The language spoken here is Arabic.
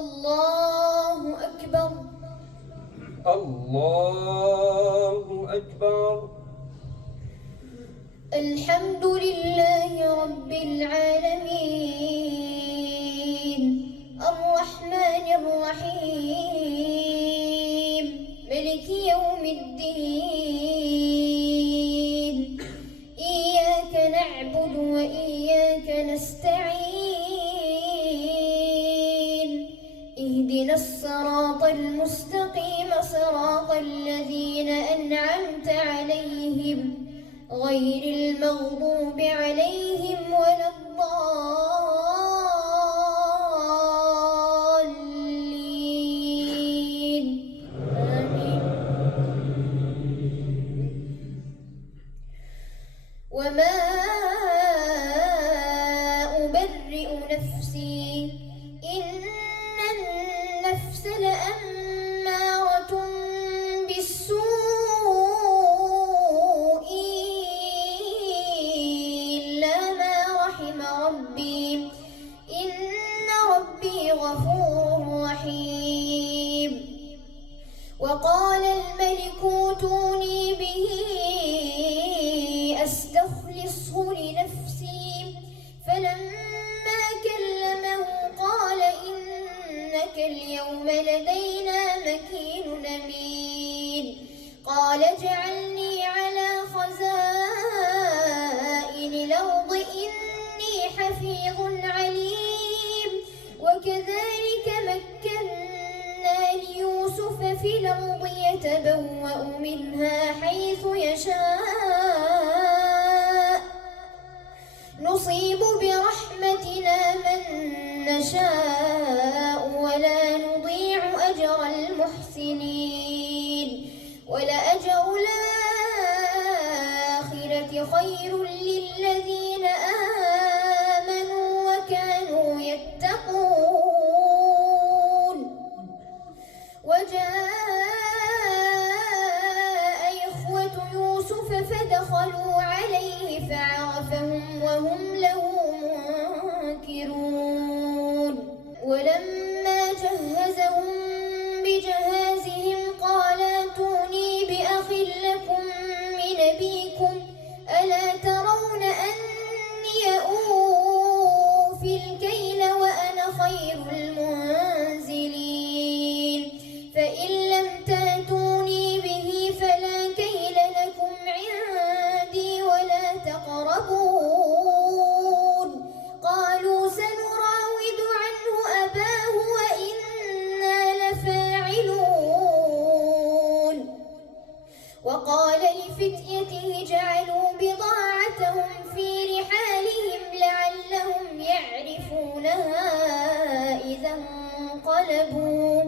الله أكبر. الله أكبر. الحمد لله رب العالمين الرحمن الرحيم ملك يوم الدين إياك نعبد وإياك نستعين اهدنا الصراط المستقيم صراط الذين أنعمت عليهم غير المغضوب عليهم ولا الضالين آمين. وما أبرئ نفسي إن النفس لأمارة بالسوء إلا ما رحم ربي إن ربي غفور رحيم. وقال الملك ائتوني به أستخلصه لنفسي فلما كلمه قال إنك اليوم لدينا مكين أمين. قال اجعلني على خزائن الأرض إني حفيظ عليم. وكذلك مكنا ليوسف في الأرض يتبوأ منها حيث يشاء نصيب برحمتنا من نشاء ولا نضيع أجر المحسنين. ولأجر الآخرة خير للذين آمنوا وكانوا يتقون. وجاء إخوة يوسف فدخلوا عليه فعرفهم وهم له منكرون. ولما جهزهم بجهازهم قال ائتوني بأخ لكم من أبيكم ألا ترون أني أوفي الكيل وأنا خير المنزلين. فإن لم تأتوني به فلا كيل لكم عندي ولا تقربون. قالوا سنراود عنه أباه وإنا لفاعلون. وقال لفتيته جعلوا بضاعتهم في رحالهم لعلهم يعرفونها إذا انقلبوا